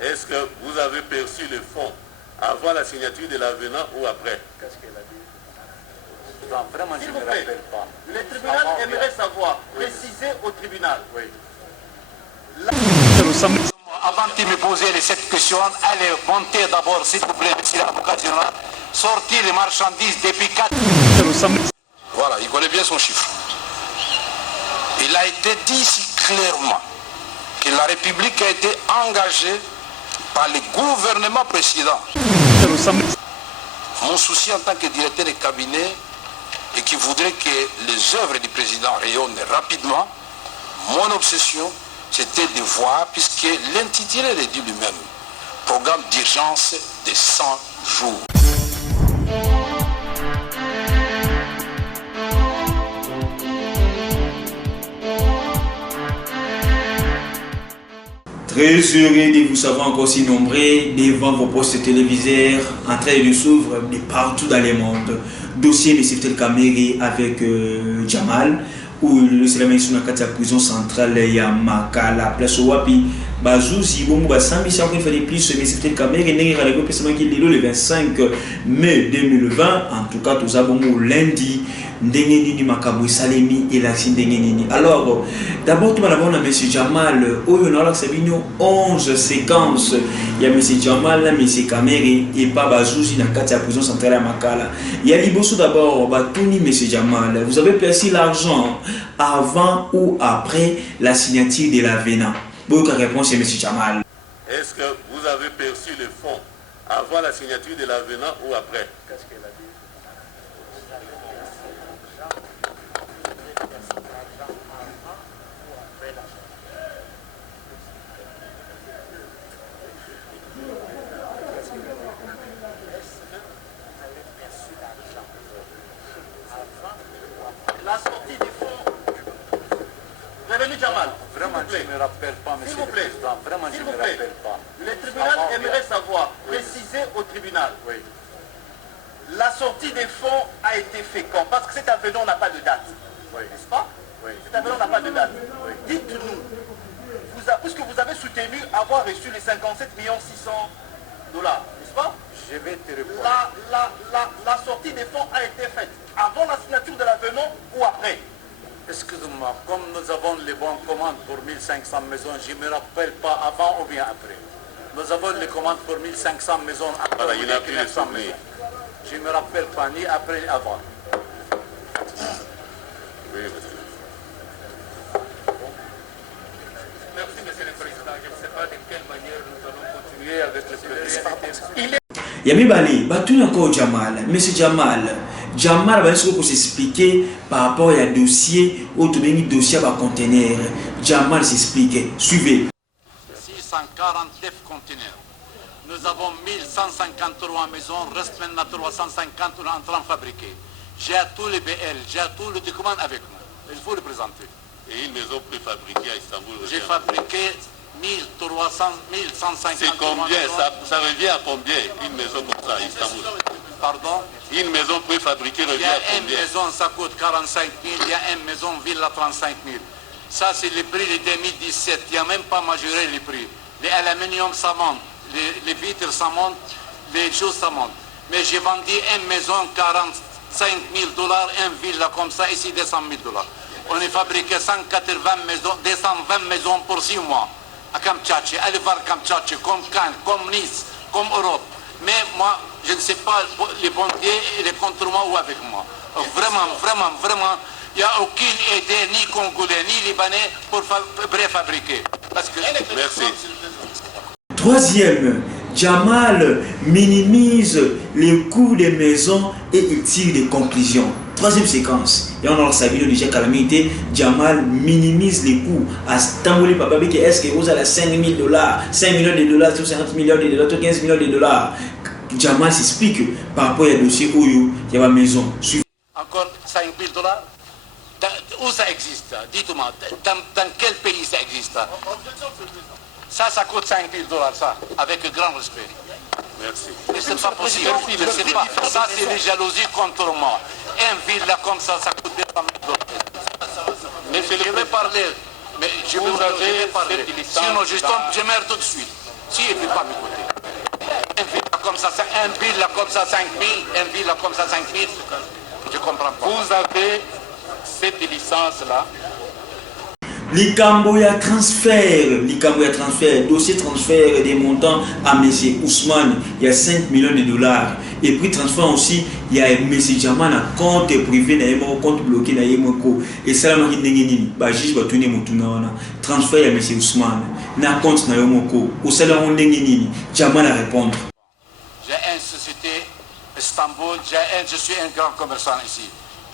Est-ce que vous avez perçu le fonds avant la signature de l'avenant ou après? Qu'est-ce qu'elle a dit? Non, vraiment, je ne me rappelle pas. Le tribunal aimerait savoir, préciser au tribunal. Oui. Avant de me poser cette question, allez monter d'abord, s'il vous plaît, monsieur l'avocat général, sortir les marchandises depuis 4 Voilà, il connaît bien son chiffre. Il a été dit ici clairement que la République a été engagée par le gouvernement précédent. Mon souci en tant que directeur de cabinet est qu'il voudrait que les œuvres du président rayonnent rapidement. Mon obsession, c'était de voir, puisque l'intitulé le dit lui-même, programme d'urgence de 100 jours. Très heureux de vous savoir encore si nombreux devant vos postes téléviseurs en train de s'ouvrir de partout dans le monde. Dossier de Seftel Kamere avec Jamal, où c'est la mention de la prison centrale Yamakala, place Wapi. Bazouzi, bon, Sambi, ça fait des plus, mais Seftel Kamere, n'est pas le 25 mai 2020. En tout cas, tout ça, bon, lundi. Alors, d'abord, tout d'abord, on a M. Jamal, où on a 11 séquences. Il y a M. Jamal, M. Kamere et pas Bazouzi dans la prison centrale à Makala. Il y a Liboso d'abord, Batouni, M. Jamal. Vous avez placé l'argent avant ou après la signature de l'avenant? Beaucoup de réponses, M. Jamal. Est-ce que vous avez perçu le fonds avant la signature de l'avenant ou après? Qu'est-ce qu'elle a dit? La sortie des fonds. Revenu Jamal. Vraiment, je ne me rappelle pas, monsieur le président. Vraiment, je ne me rappelle pas. Le tribunal aimerait savoir, préciser au tribunal. Oui. La sortie des fonds a été faite quand? Parce que cet avenant n'a pas de date. Oui. N'est-ce pas? Oui. Cet avenant n'a pas de date. Oui. Dites-nous, puisque vous avez soutenu avoir reçu les 57 600 $, n'est-ce pas? Je vais te répondre. La sortie des fonds a été faite avant la signature de l'avenant ou après? Excusez-moi, comme nous avons les bonnes commandes pour 1500 maisons, je ne me rappelle pas avant ou bien après. Nous avons les commandes pour 1500 maisons, après Voilà, il a pris les 900 maisons. Je ne me rappelle pas ni après ni avant. Oui, monsieur. Merci, monsieur le président. Je ne sais pas de quelle manière nous allons continuer avec le président. Yami Bali, Batoun encore Jamal, monsieur Jamal va s'expliquer par rapport à dossier, au dossier à conteneur. Jamal s'explique. Suivez. 649 conteneurs. Nous avons 1153 maisons, reste maintenant 350 en train de fabriquer. J'ai tous les BL, j'ai tous les documents avec moi. Il faut les présenter. Et une maison préfabriquée à Istanbul. J'ai fabriqué 1300, 1150. C'est combien? Ça revient à combien une maison comme ça à Istanbul? Pardon? Une maison préfabriquée Il revient y a à une combien? maison, ça coûte 45 000, il y a une maison villa 35 000. Ça, c'est le prix de 2017. Il n'y a même pas majoré les prix. Les aluminium, ça monte. Les vitres, ça monte. Les choses, ça monte. Mais j'ai vendu une maison 45 000 $, une villa comme ça, ici 200 000 $. On a fabriqué 180 maisons, 220 maisons pour 6 mois. À Kamtchatka, allez voir Kamtchatka, comme Cannes, comme Nice, comme Europe. Mais moi, je ne sais pas les banquiers et les contre moi ou avec moi. Vraiment, il n'y a aucune idée, ni congolais, ni libanais pour préfabriquer. Parce que... Merci. Troisième, Jamal minimise les coûts des maisons et il tire des conclusions. Troisième séquence, et on a salué déjà calamité, Jamal minimise les coûts. À Stambouli, papa, est-ce que vous avez 5 000 $, 5 millions de dollars, 50 millions de dollars, 15 millions de dollars? Jamal s'explique par rapport au dossier où il y a ma maison. Encore 5 000 $? Où ça existe? Dites-moi, dans quel pays ça existe? Ça coûte 5 000 $, ça, avec grand respect. Merci. Mais c'est pas possible. C'est pas. Ça, c'est des jalousies contre moi. Un villa comme ça coûte 200 000 $. Mais je vais parler. Mais je vais parler. Sinon, je meurs tout de suite. Si il ne veut pas m'écouter. Un villa comme ça, 5 000, un villa comme ça, 5 000, je ne comprends pas. Vous avez cette licence-là. Likambo ya transfert, dossier transfert des montants à M. Ousmane, il y a 5 millions de dollars. Et puis transfert aussi, il y a M. Jamal à compte privé, compte bloqué, et ça, il y a juste transfert à M. Ousmane, na compte na yomoko, au salaire on Jamal à répondre. J'ai une société Istanbul, je suis un grand commerçant ici.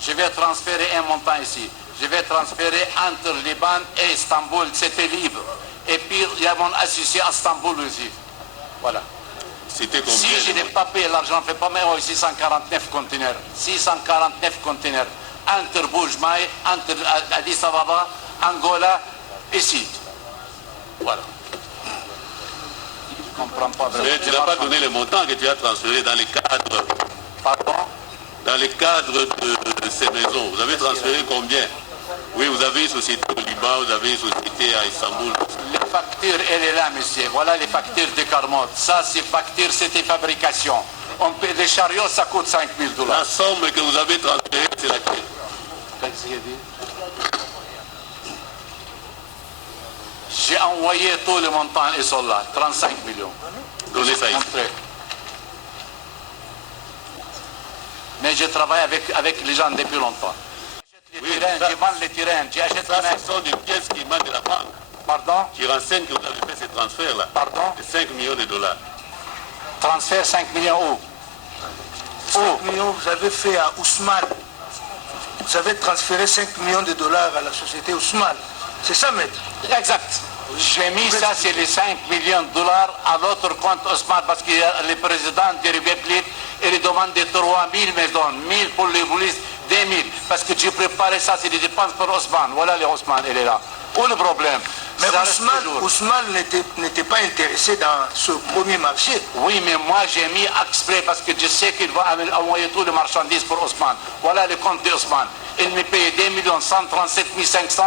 Je vais transférer un montant ici. Je vais transférer entre Liban et Istanbul, c'était libre. Et puis, il y a mon associé à Istanbul aussi. Voilà. C'était combien? Si je n'ai pas payé l'argent, je ne fais pas même 649 conteneurs. 649 conteneurs. Entre Boujmaï, entre Addis Ababa, Angola, ici. Voilà. Je ne comprends pas. Mais tu n'as pas donné le montant que tu as transféré dans les cadres. Pardon? Dans les cadres de ces maisons. Vous avez transféré combien? Oui, vous avez une société au Liban, vous avez une société à Istanbul. Les factures, elle est là, monsieur. Voilà les factures de Carmode. Ça, c'est facture, c'était fabrication. On paie des chariots, ça coûte 5 000 $. La somme que vous avez transférée, c'est laquelle? Qu'est-ce qu'il dit? J'ai envoyé tout le montant, ils sont là, 35 millions. Donnez ça ici. Mais je travaille avec les gens depuis longtemps. Je vends les terrains, j'achète ça, ce sont des pièces qui émanent de la banque. Pardon? Qui renseignent que vous avez fait ce transfert-là. Pardon? De 5 millions de dollars. Transfert 5 millions où? 5 millions, vous avez fait à Ousmane. Vous avez transféré 5 millions de dollars à la société Ousmane. C'est ça, maître? Exact. J'ai mis ça, c'est les 5 millions de dollars à l'autre compte Ousmane parce que le président de la République, il demande de 3 000 maisons, 1000 pour les polices, 2 000. Parce que j'ai préparé ça, c'est des dépenses pour Ousmane. Voilà le Ousmane, il est là. Où le problème? Mais Ousmane n'était pas intéressé dans ce premier marché. Oui, mais moi j'ai mis exprès parce que je sais qu'il va envoyer tout les marchandises pour Ousmane. Voilà le compte de Ousmane. Il me paye 2 137 500.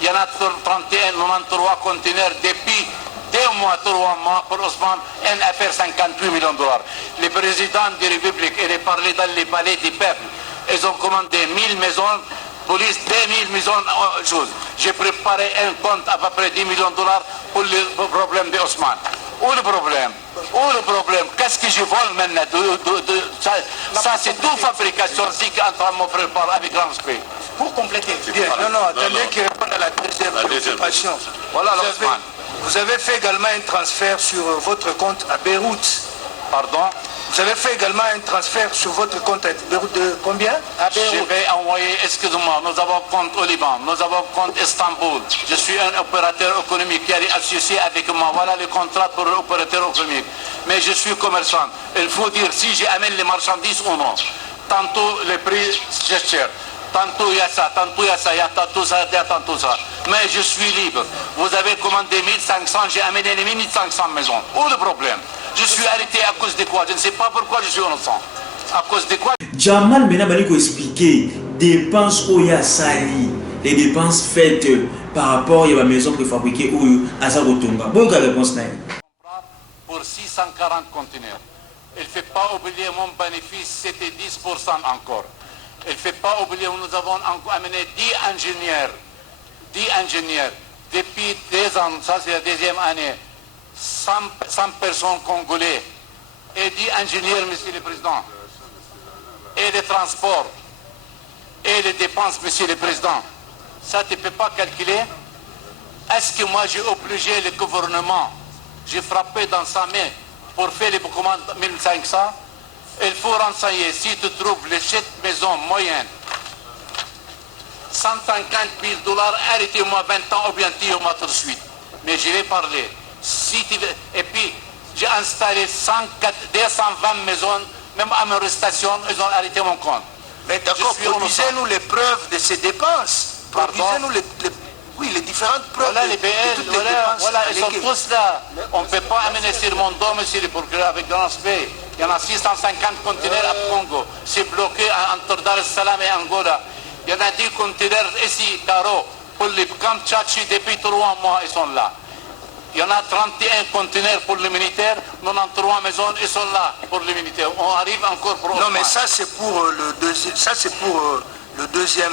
Il y en a 31, 93 conteneurs depuis 2 mois, 3 mois pour Ousmane. Une affaire 58 millions de dollars. Le président de la République, il est parlé dans les palais du peuple. Ils ont commandé 1000 maisons. Police, 2000 maisons, choses. J'ai préparé un compte à peu près 10 millions de dollars pour le problème de Ousmane. Où le problème? Où le problème? Qu'est-ce que je vole maintenant? Ça c'est toute fabrication, si quand mon frère parle avec grand respect. Pour compléter. Bien. Non, attendez qu'il réponde à la deuxième préoccupation. Voilà l'Ousmane. Vous avez fait également un transfert sur votre compte à Beyrouth. Pardon? Vous avez fait également un transfert sur votre compte à Beyrouth de combien? Je vais envoyer, excusez-moi, nous avons compte au Liban, nous avons compte Istanbul. Je suis un opérateur économique qui est associé avec moi. Voilà le contrat pour l'opérateur économique. Mais je suis commerçant. Il faut dire si j'amène les marchandises ou non. Tantôt les prix, c'est cher. Tantôt il y a ça, tantôt il y a ça, il y a tantôt ça, il y a tantôt ça. Mais je suis libre. Vous avez commandé 1500, j'ai amené les 1500 maisons. Où le problème? Je suis arrêté à cause de quoi? Je ne sais pas pourquoi je suis innocent. À cause de quoi? Jamal maintenant va expliquer dépenses au Yassali, les dépenses faites par rapport à la maison préfabriquée ou à Zagotonga. Bonne réponse. Pour 640 conteneurs. Il ne fait pas oublier mon bénéfice, c'était 10% encore. Il ne fait pas oublier, nous avons amené 10 ingénieurs. 10 ingénieurs. Depuis 2 ans, ça c'est la deuxième année. 100 personnes congolais et 10 ingénieurs, monsieur le président, et les transports, et les dépenses, monsieur le président. Ça, tu ne peux pas calculer. Est-ce que moi, j'ai obligé le gouvernement, j'ai frappé dans sa main pour faire les commandes 1500? Il faut renseigner, si tu trouves les 7 maisons moyennes, 150 000 $, arrêtez-moi 20 ans ou bien 10 mois tout de suite. Mais je vais parler. Et puis, j'ai installé 220 maisons, même à mon station, ils ont arrêté mon compte. Mais d'accord, produisez-nous les preuves de ces dépenses. Produisez-nous les différentes preuves. Voilà les BL, voilà, ils sont tous là. On ne peut pas amener sur mon dos, monsieur le procureur, avec grand respect. Il y en a 650 conteneurs à Congo. C'est bloqué entre Dar es Salaam et Angola. Il y en a 10 conteneurs ici, Caro, pour les Kamchachi, depuis 3 mois, ils sont là. Il y en a 31 conteneurs pour les militaires, 93 maisons, ils sont là pour les militaires. On arrive encore pour... Non, mais ça c'est pour le deuxième, le deuxième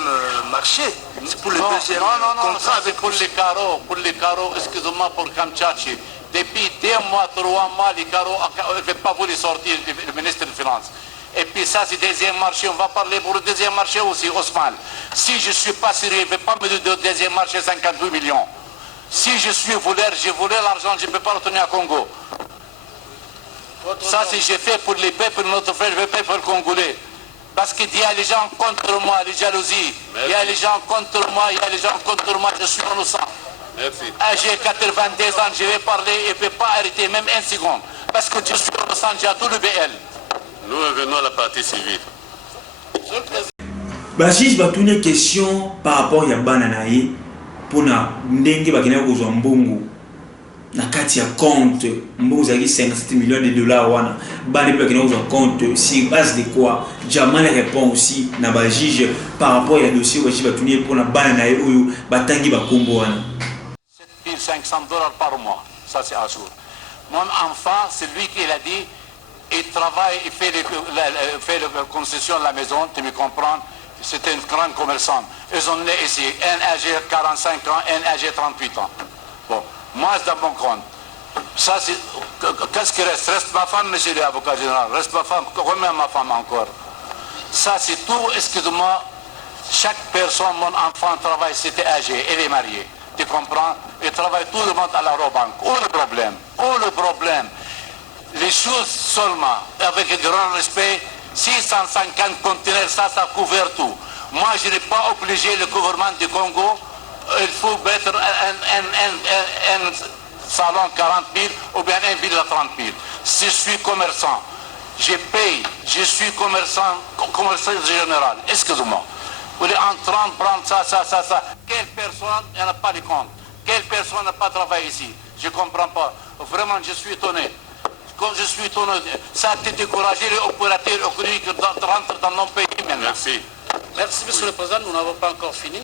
marché. C'est pour le deuxième non, ça c'est pour les carreaux, excusez-moi, pour Kamchachi. Depuis 2 mois, 3 mois, les carreaux ne veulent pas voulu sortir, le ministre des Finances. Et puis ça, c'est le deuxième marché. On va parler pour le deuxième marché aussi, Ousmane. Si je ne suis pas sérieux, je ne vais pas me dire le deuxième marché 52 millions. Si je suis voleur, j'ai volé l'argent, je ne peux pas retourner à Congo. Ça, c'est j'ai fait pour les peuples, notre frère, le peuple congolais. Parce qu'il y a les gens contre moi, les jalousies. Il y a les gens contre moi, il y a les gens contre moi, je suis innocent. Merci. J'ai 82 ans, je vais parler et ne peux pas arrêter même 1 seconde. Parce que je suis innocent, j'ai tout le BL. Nous revenons à la partie civile. Bajis va tourner question par rapport à Bananaï pour na ndenge bakina kozwa mbongo na kati ya compte mbongo zaki 57 millions de dollars wana bana bakina kozwa compte sur base de quoi Jamal répond aussi na bajige par rapport à dossier bajis va tourner pour na Bananaï oyo batangi bakombo wana 7500 $ par mois, ça c'est à jour. Mon enfant, c'est lui qui l'a dit. Il travaille, il fait la concession de la maison, tu me comprends? C'était une grande commerçante. Ils ont né ici, un âgé 45 ans, un âgé 38 ans. Bon, moi c'est dans mon compte. Ça c'est... Qu'est-ce qui reste? Reste ma femme, monsieur l'avocat général. Reste ma femme, combien ma femme encore? Ça c'est tout, excuse-moi. Chaque personne, mon enfant travaille, c'était âgé, elle est mariée. Tu comprends? Il travaille tout le monde à la Robank. Où le problème? Où le problème? Les choses seulement, avec un grand respect, 650 conteneurs, ça couvre tout. Moi, je n'ai pas obligé le gouvernement du Congo, il faut mettre un salon 40 000 ou bien un ville à 30 000. Je suis commerçant, je paye, je suis commerçant général, excusez-moi. Vous êtes en train de prendre ça. Quelle personne n'a pas de compte? Quelle personne n'a pas travaillé ici? Je ne comprends pas. Vraiment, je suis étonné. Quand je suis étonné, ça a découragé les opérateurs économiques de rentrer dans nos pays maintenant. Merci. Merci, Monsieur le Président. Nous n'avons pas encore fini.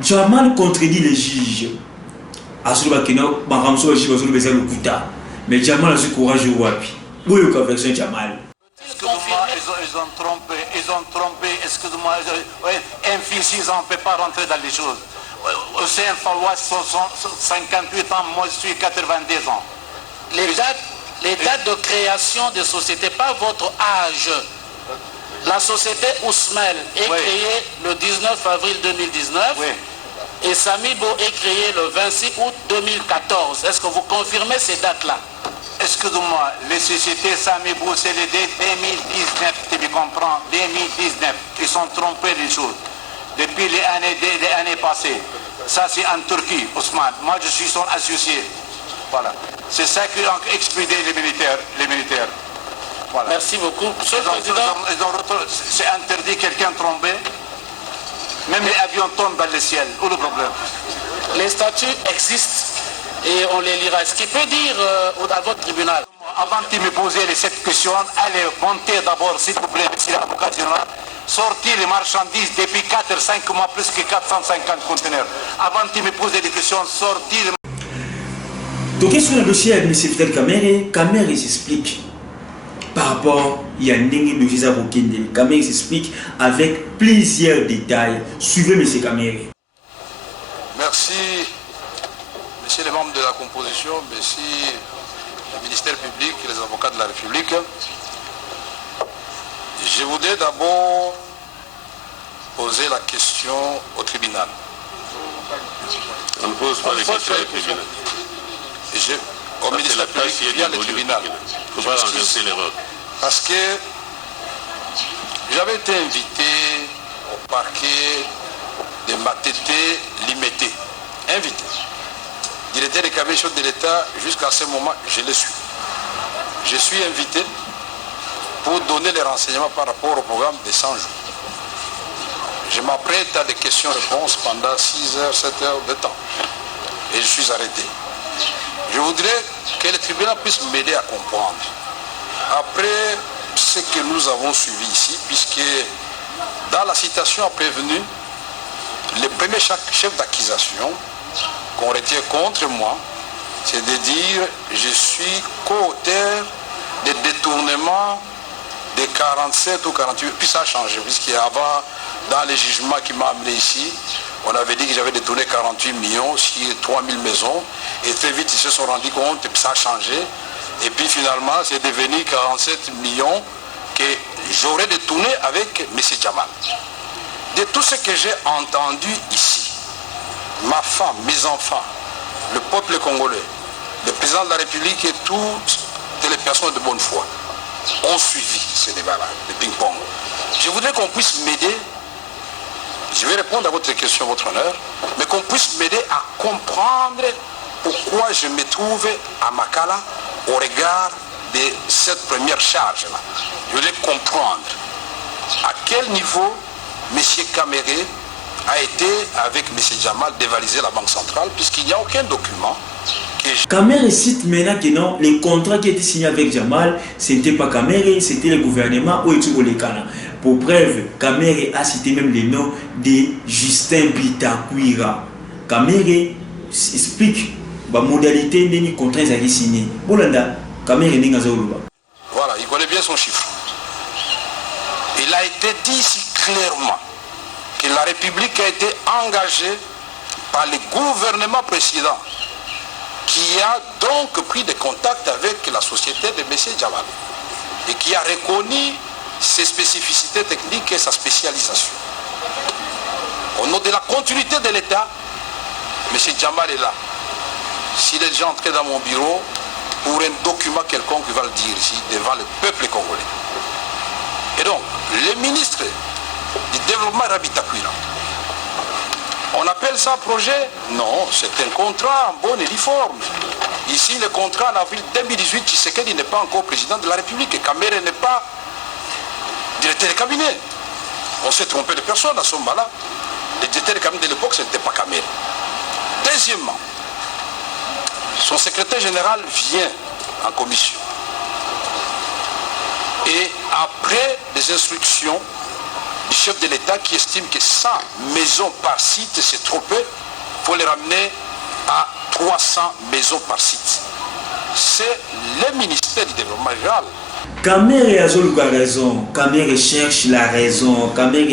Jamal contredit les juges. Mais Jamal a ce courage au wapi. Où est la version Jamal? Excusez-moi, ils ont trompé, excusez-moi, un fils 6 ans ne peut pas rentrer dans les choses. Hussein Fallois, 58 ans, moi je suis 82 ans. Les dates de création des sociétés, pas votre âge. La société Ousmel est créée le 19 avril 2019 et Samibo est créé le 26 août 2014. Est-ce que vous confirmez ces dates-là? Excusez-moi, les sociétés Samibo, c'est les 2019, tu me comprends? 2019, ils sont trompés les choses. Depuis les années passées. Ça c'est en Turquie, Ousmane. Moi je suis son associé. Voilà. C'est ça qui ont expédié les militaires. Voilà. Merci beaucoup. Monsieur le Président. C'est interdit quelqu'un tomber. Même les avions tombent dans le ciel. Où le problème? Les statuts existent et on les lira. Ce qui peut dire à votre tribunal. Avant de me poser cette question, allez monter d'abord, s'il vous plaît, monsieur l'avocat général. Sortir les marchandises depuis 4-5 mois, plus que 450 conteneurs. Avant de me poser des questions, sortir. Donc, qu'est-ce que le dossier avec M. Fidel Kamere s'explique par rapport à Yandenge de Gisabo Kende. Kamere s'explique avec plusieurs détails. Suivez M. Kamere. Merci, messieurs les membres de la composition, merci le ministère public et les avocats de la République. Je voudrais d'abord poser la question au tribunal. On ne pose pas les questions au tribunal. Au ministère public via le tribunal. Il ne faut pas renverser l'erreur. Parce que j'avais été invité au parquet de Matete Limité. Invité. Directeur des cabinets de l'État, jusqu'à ce moment, je le suis. Je suis invité pour donner les renseignements par rapport au programme des 100 jours. Je m'apprête à des questions-réponses pendant 6 heures, 7 heures de temps. Et je suis arrêté. Je voudrais que le tribunal puisse m'aider à comprendre. Après ce que nous avons suivi ici, puisque dans la citation a prévenu, le premier chef d'accusation qu'on retient contre moi, c'est de dire je suis co-auteur des détournements de 47 ou 48, puis ça a changé, puisqu'avant, dans les jugements qui m'ont amené ici, on avait dit que j'avais détourné 48 millions sur 3000 maisons, et très vite ils se sont rendus compte, et puis ça a changé, et puis finalement c'est devenu 47 millions que j'aurais détourné avec M. Jamal. De tout ce que j'ai entendu ici, ma femme, mes enfants, le peuple congolais, le président de la République et toutes les personnes de bonne foi ont suivi ce débat-là, le ping-pong. Je voudrais qu'on puisse m'aider, je vais répondre à votre question, votre honneur, mais qu'on puisse m'aider à comprendre pourquoi je me trouve à Makala au regard de cette première charge-là. Je voudrais comprendre à quel niveau M. Kamere a été, avec M. Jamal, dévaliser la Banque centrale, puisqu'il n'y a aucun document. Kamere cite maintenant que non, les contrats qui étaient signés avec Jamal, ce n'était pas Kamere, c'était le gouvernement ou Etugolekana. Pour preuve, Kamere a cité même le nom de Justin Bitakwira. Kamere explique la modalité des contrats qui sont signés. Bolanda, Kamere n'est pas. Voilà, il connaît bien son chiffre. Il a été dit ici clairement que la République a été engagée par le gouvernement précédent, qui a donc pris des contacts avec la société de M. Jamal et qui a reconnu ses spécificités techniques et sa spécialisation. Au nom de la continuité de l'État, M. Jamal est là. S'il est déjà entré dans mon bureau, pour un document quelconque, il va le dire ici devant le peuple congolais. Et donc, le ministre du Développement Rabitakwira, on appelle ça projet? Non, c'est un contrat en bonne et due forme. Ici, le contrat en avril 2018, Tshisekedi n'est pas encore président de la République et Kamere n'est pas directeur de cabinet. On s'est trompé de personne à ce moment-là. Le directeur de cabinet de l'époque, ce n'était pas Kamere. Deuxièmement, son secrétaire général vient en commission. Et après des instructions du chef de l'État qui estime que 100 maisons par site, c'est trop peu, il faut les ramener à 300 maisons par site. C'est le ministère du Développement rural. Kamere a raison, Kamere cherche la raison, Kamere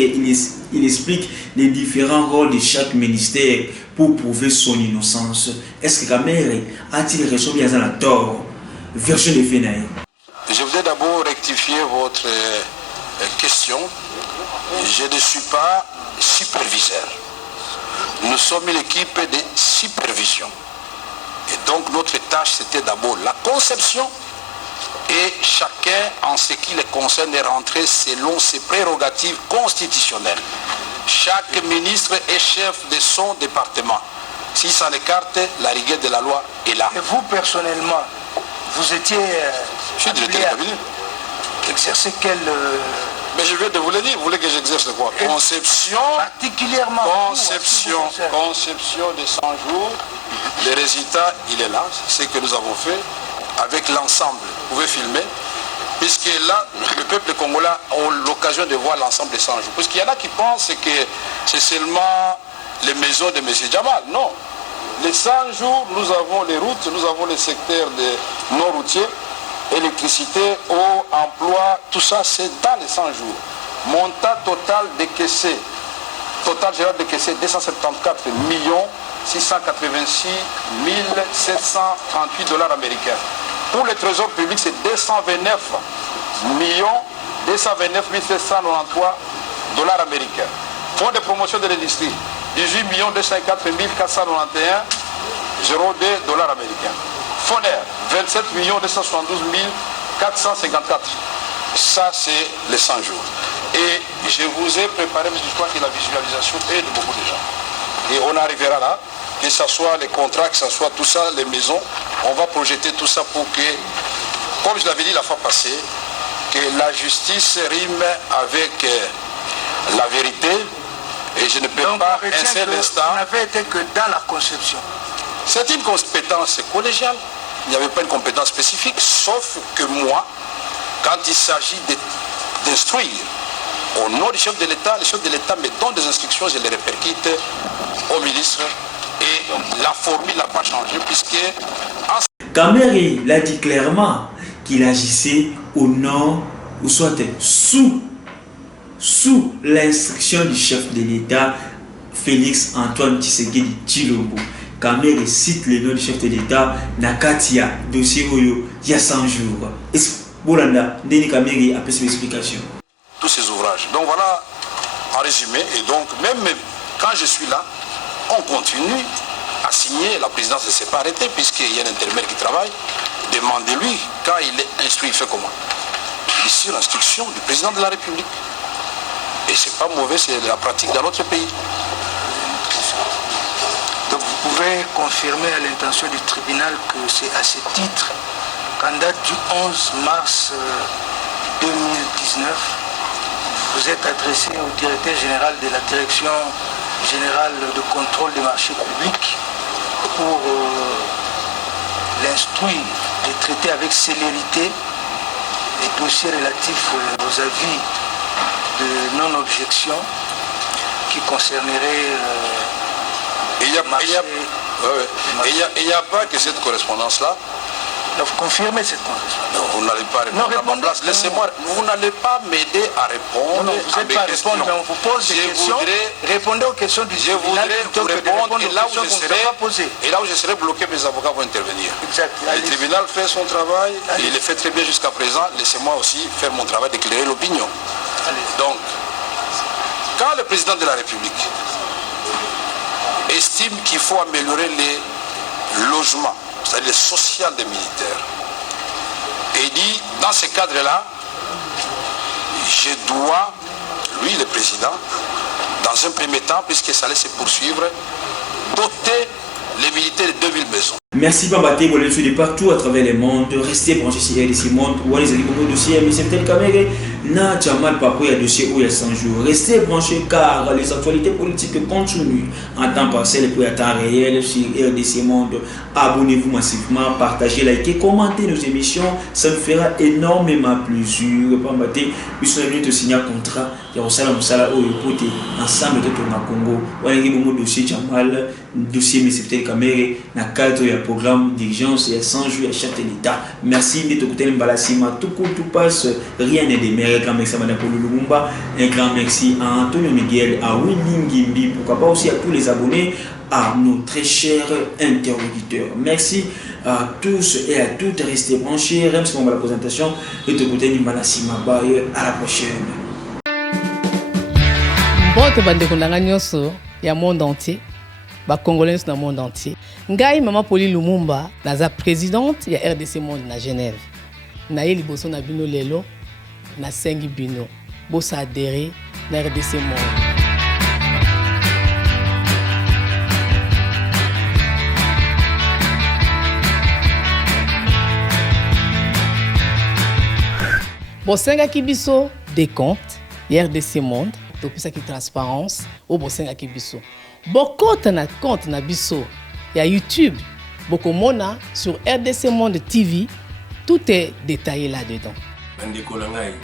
il explique les différents rôles de chaque ministère pour prouver son innocence. Est-ce que Kamere a-t-il raison bien à la tort? Version de Fenaï. Je voudrais d'abord rectifier votre question. Je ne suis pas superviseur. Nous sommes une équipe de supervision. Et donc notre tâche, c'était d'abord la conception et chacun, en ce qui le concerne, est rentré selon ses prérogatives constitutionnelles. Chaque ministre est chef de son département. Si ça l'écarte, la rigueur de la loi est là. Et vous, personnellement, vous étiez... je suis directeur de cabinet. Exercer quel... Mais je viens de vous le dire, vous voulez que j'exerce quoi? Conception, particulièrement conception de 100 jours, le résultat, il est là, c'est ce que nous avons fait avec l'ensemble. Vous pouvez filmer, puisque là, le peuple congolais a l'occasion de voir l'ensemble des 100 jours. Puisqu'il y en a qui pensent que c'est seulement les maisons de M. Jamal. Non. Les 100 jours, nous avons les routes, nous avons les secteurs de non routiers, électricité, eau, emploi, tout ça, c'est dans les 100 jours. Montant total décaissé, total général décaissé, 274 686 738 $ américains. Pour le trésor public, c'est 229 793 $ américains. Fonds de promotion de l'industrie, 18 204 491 $02 américains. FONER, 27 272 454. Ça, c'est les 100 jours. Et je vous ai préparé, mais je crois que la visualisation aide beaucoup de gens. Et on arrivera là, que ce soit les contrats, que ce soit tout ça, les maisons, on va projeter tout ça pour que, comme je l'avais dit la fois passée, que la justice rime avec la vérité. Et je ne peux pas un seul instant... Vous n'avez été que dans la conception. C'est une compétence collégiale. Il n'y avait pas une compétence spécifique, sauf que moi, quand il s'agit d'instruire au nom du chef de l'État, le chef de l'État me donne des instructions, je les répercute au ministre Et la formule n'a pas changé puisque... Kamere l'a dit clairement qu'il agissait au nom, ou soit sous l'instruction du chef de l'État, Félix Antoine Tshisekedi Tshilombo. Kamere cite le nom du chef de l'État, Nakatia, dossier Oyo, il y a 100 jours. Bolanda, Denis Kamere a fait ses explications. Tous ces ouvrages. Donc voilà, en résumé, et donc même quand je suis là, on continue à signer. La présidence ne s'est pas arrêtée puisqu'il y a un intérimaire qui travaille. Demandez-lui, quand il est instruit, il fait comment? Il est sur l'instruction du président de la République. Et c'est pas mauvais, c'est la pratique dans notre pays. Donc vous pouvez confirmer à l'intention du tribunal que c'est à ce titre qu'en date du 11 mars 2019, vous êtes adressé au directeur général de la Direction générale de contrôle des marchés publics pour l'instruire et traiter avec célérité les dossiers relatifs aux avis de non-objection qui concerneraient il n'y a pas que cette correspondance-là. Vous confirmez cette correspondance? Non, vous n'allez pas répondre à ma place. Laissez-moi, vous n'allez pas m'aider à répondre. Non, vous n'allez pas répondre, mais on vous pose des questions. Répondez aux questions du tribunal plutôt que de répondre aux questions qu'on ne va pas poser. Et là où je serai bloqué, mes avocats vont intervenir. Exact. Le tribunal fait son travail, et il le fait très bien jusqu'à présent. Laissez-moi aussi faire mon travail d'éclairer l'opinion. Donc, quand le président de la République estime qu'il faut améliorer les logements, c'est-à-dire le social des militaires, et dit, dans ce cadre-là, je dois, lui le président, dans un premier temps, puisque ça allait se poursuivre, doter les militaires de 2000 maisons. Merci Bambaté, vous suivez de partout à travers le monde. Restez branchés sur RDC Monde. Ou allez beaucoup de dossiers, mais c'est tel Kamere. Na Jamal Papo, il y a dossier où il y a 100 jours. Restez branchés car les actualités politiques continuent en temps partiel et puis en temps réel sur RDC Monde. Abonnez-vous massivement, partagez, likez, commentez nos émissions. Ça nous fera énormément plaisir. Bambaté, nous sommes venus te signer un contrat. Il y a aussi un salaire au époté ensemble de ton Congo. Ou allez beaucoup de dossiers Jamal, dossier mais c'est tel Kamere. Na cadre programme d'urgence et 100 jours à chef de l'État. Merci de t'écouter Mbalassima. Tout court, tout passe, rien n'est déméré. Un grand merci à Mme Polo Lumumba. Un grand merci à Antonio Miguel, à Willing Gimbi, pourquoi pas aussi à tous les abonnés, à nos très chers interlocuteurs. Merci à tous et à toutes. Restez branchés. Remercie pour la présentation. De t'écouter Mbalassima. Bye. À la prochaine. Bon, bande kondanga nyonso ya monde entier. Ba Congolais dans le monde entier. Ngai Maman Poli Lumumba, naza présidente ya RDC Monde na Genève. Na ye liboso na bino lelo, na sengi bino. Bosa adhéré na RDC Monde. Bosenga kibiso des comptes, RDC Monde, depuis ça qui transparence, au bosenga kibiso. Beaucoup de compte na biso, il y a YouTube, beaucoup mona sur RDC Monde TV, tout est détaillé là-dedans. Bandeko langai,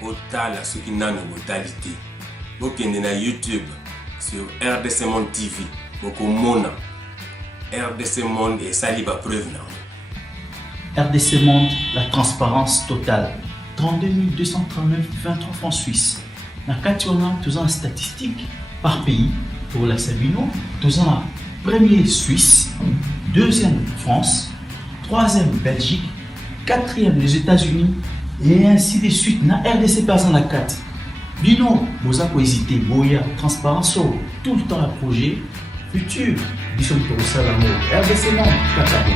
otala ce qui n'a pas totalité. Beaucoup na YouTube sur RDC Monde TV, beaucoup mona RDC Monde et saliba preuve na. RDC Monde, la transparence totale. 32 239 23 francs suisses. Na kationa tous en statistiques par pays. Pour la Sabino, tous en premier Suisse, deuxième France, troisième Belgique, quatrième les États-Unis et ainsi de suite. Na RDC personne à 4. Bino, vous avez hésité, Boya, transparence, tout le temps à projet, futur, nous sommes pour ça l'amour. RDC Monde, Katabo.